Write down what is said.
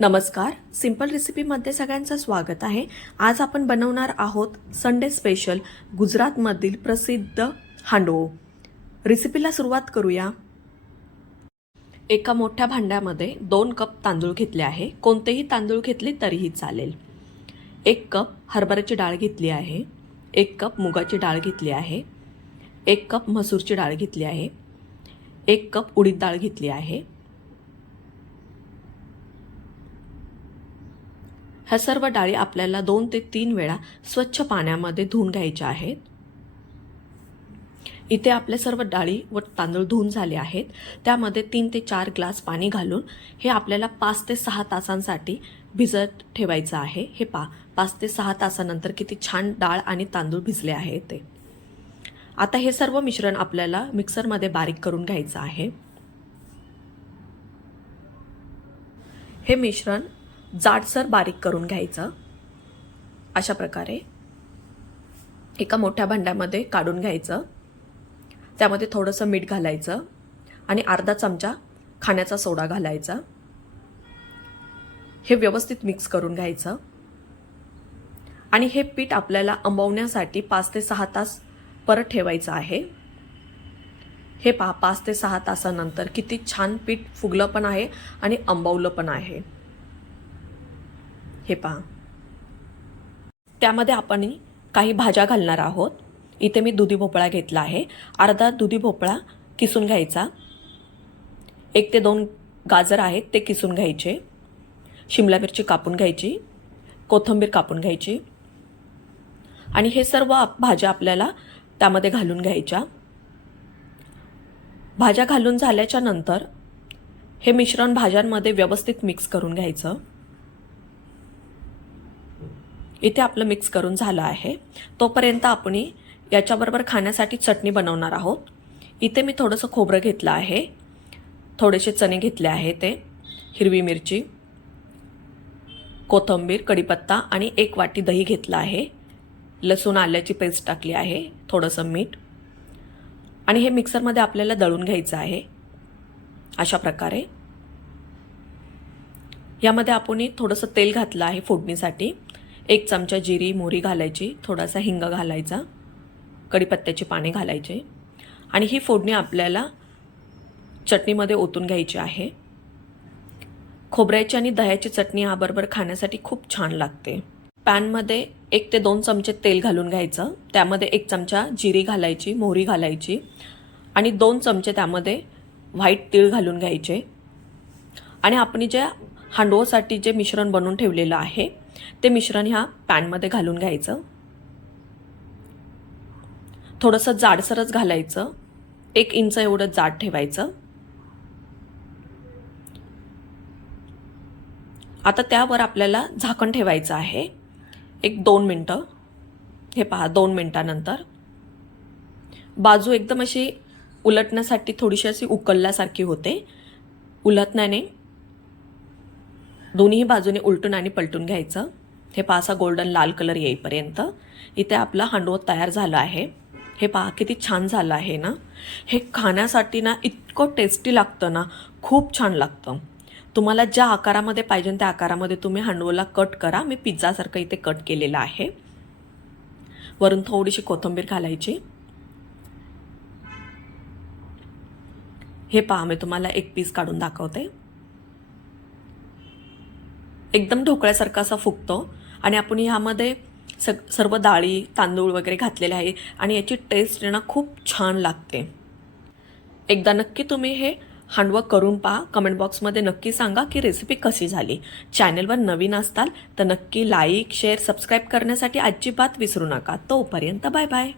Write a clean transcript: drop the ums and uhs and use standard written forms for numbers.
नमस्कार, सिंपल रेसिपीमध्ये सगळ्यांचं स्वागत आहे। आज आपण बनवणार आहोत संडे स्पेशल गुजरातमधील प्रसिद्ध हांडवो। रेसिपीला सुरुवात करूया। एका मोठ्या भांड्यामध्ये 2 कप तांदूळ घेतले आहे। कोणतेही तांदूळ घेतले तरीही चालेल। 1 कप हरभऱ्याची डाळ घेतली आहे, 1 कप मुगाची डाळ घेतली आहे, 1 कप मसूरची डाळ घेतली आहे, 1 कप उडीद डाळ घेतली आहे। ह्या सर्व डाळी आपल्याला 2 ते 3 वेळा स्वच्छ पाण्यामध्ये धुवून घ्यायच्या आहेत। इथे आपले सर्व डाळी व तांदूळ धुवून झाले आहेत। त्यामध्ये 3 ते 4 ग्लास पाणी घालून हे आपल्याला 5 ते 6 तासांसाठी भिजत ठेवायचं आहे। हे 5 ते 6 तासानंतर किती छान डाळ आणि तांदूळ भिजले आहेत ते। आता हे सर्व मिश्रण आपल्याला मिक्सरमध्ये बारीक करून घ्यायचं आहे। हे मिश्रण जाडसर बारीक करून घ्यायचं। अशा प्रकारे एका मोठ्या भांड्यामध्ये काढून घ्यायचं। त्यामध्ये थोडंसं मीठ घालायचं आणि अर्धा चमचा खाण्याचा सोडा घालायचा। हे व्यवस्थित मिक्स करून घ्यायचं आणि हे पीठ आपल्याला आंबवण्यासाठी 5 ते 6 तास परत ठेवायचं आहे। हे 5 ते 6 तासानंतर किती छान पीठ फुगलं पण आहे आणि आंबवलं पण आहे। हे पहा, त्यामध्ये आपण काही भाज्या घालणार आहोत। इथे मी दुधी भोपळा घेतला आहे। अर्धा दुधी भोपळा किसून घ्यायचा, 1 ते 2 गाजर आहेत ते किसून घ्यायचे, शिमला मिरची कापून घ्यायची, कोथिंबीर कापून घ्यायची आणि हे सर्व भाज्या आपल्याला त्यामध्ये घालून घ्यायच्या। भाज्या घालून झाल्याच्या नंतर हे मिश्रण भाज्यांमध्ये व्यवस्थित मिक्स करून घ्यायचं। इथे आपलं मिक्स करून झालं आहे। तोपर्यंत आपण याच्याबरोबर खाण्यासाठी चटणी बनवणार आहोत। इथे मी थोडंसं खोबरं घेतलं आहे, थोडेसे चणे घेतले आहे, ते हिरवी मिरची, कोथिंबीर, कढीपत्ता आणि 1 वाटी दही घेतला आहे, लसूण आल्याची पेस्ट टाकली आहे, थोडंसं मीठ आणि हे मिक्सरमध्ये आपल्याला दळून घ्यायचं आहे। अशा प्रकारे यामध्ये आपण थोडंसं तेल घातलं आहे फोडणीसाठी। 1 चमचा जिरी मोहरी घालायची, थोडासा हिंग घालायचा, कढीपत्त्याची पाने घालायचे आणि ही फोडणी आपल्याला चटणीमध्ये ओतून घ्यायची आहे। खोबऱ्याची आणि दह्याची चटणी याबरोबर खाण्यासाठी खूप छान लागते। पॅनमध्ये 1 ते 2 चमचे तेल घालून घ्यायचं। त्यामध्ये 1 चमचा जिरी घालायची, मोहरी घालायची आणि 2 चमचे त्यामध्ये व्हाईट तीळ घालून घ्यायचे आणि आपण जे हांडवोसाठी जे मिश्रण बनवून ठेवलेलं आहे ते मिश्रण ह्या पॅनमध्ये घालून घ्यायचं। थोडंसं जाडसरच घालायचं, 1 इंच एवढं जाड ठेवायचं। आता त्यावर आपल्याला झाकण ठेवायचं आहे 1-2 मिनिटं। हे पहा, 2 मिनिटानंतर बाजू एकदम अशी उलटण्यासाठी थोडीशी अशी उकलल्यासारखी होते। उलटण्याने दोन्ही बाजूने उलटून आणि पलटून घ्यायचं। हे पहा, असा गोल्डन लाल कलर येईपर्यंत। इथे आपला हांडवो तयार झाला आहे। हे पहा किती छान झालं आहे ना। हे खाण्यासाठी ना इतकं टेस्टी लागतं ना, खूप छान लागतं। तुम्हाला ज्या आकारामध्ये पाहिजे त्या आकारामध्ये तुम्ही हांडवोला कट करा। मी पिझ्झासारखं इथे कट केलेलं आहे। वरून थोडीशी कोथिंबीर घालायची। हे पहा, मी तुम्हाला 1 पीस काढून दाखवते। एकदम ढोकळ्यासारखा असा फुगतो आणि आपण ह्यामध्ये सर्व डाळी तांदूळ वगैरे घातलेले आहे आणि याची टेस्ट ना खूप छान लागते। एकदा नक्की तुम्ही हे हांडवं करून पहा। कमेंट बॉक्समध्ये नक्की सांगा की रेसिपी कशी झाली। चॅनलवर नवीन असताल तर नक्की लाईक शेअर सबस्क्राईब करण्यासाठी अजिबात विसरू नका। तोपर्यंत बाय बाय।